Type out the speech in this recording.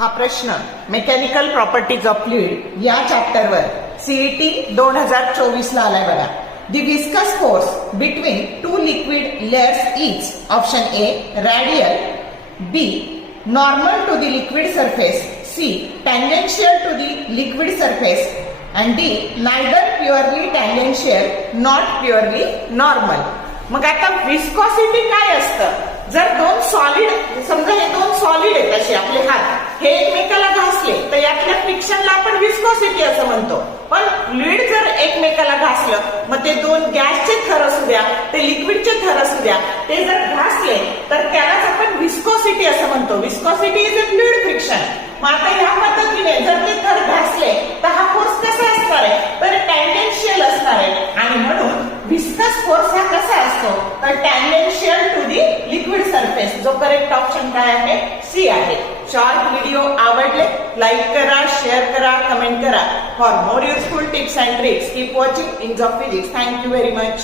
हा प्रश्न mechanical properties of fluid या चॅप्टरवर सीईटी 2024 ला आलाय बघा. The viscous force between two liquid layers is option A radial, B normal to the liquid surface, C tangential to the liquid surface and D neither purely tangential not purely normal. मग आता viscosity काय असतं? जर दोन solid, समजा हे दोन solid आहेत असे आपले हात, हे एकमेकाला घासले तर यातल्या फ्रिक्शनला आपण विस्कॉसिटी असं म्हणतो. पण फ्लुइड जर एकमेकाला घासलं, मग ते दोन गॅसचे थर असू द्या, ते लिक्विडचे थर असू द्या, ते जर घासले तर त्यालाच आपण विस्कॉसिटी असं म्हणतो. Viscosity is a fluid friction. मग आता ह्या पद्धतीने जर ते थर घासले तर हा फोर्स कसा असणार आहे? तर टँजेन्शियल असणार आहे. आणि म्हणून विस्कस फोर्स हा कसा असतो? तर tangential to the liquid surface. जो करेक्ट ऑप्शन काय आहे? सी आहे. शॉर्ट व्हिडिओ आवडले लाईक करा, शेअर करा, कमेंट करा. For more useful tips and tricks keep watching wings of physics. Thank you very much.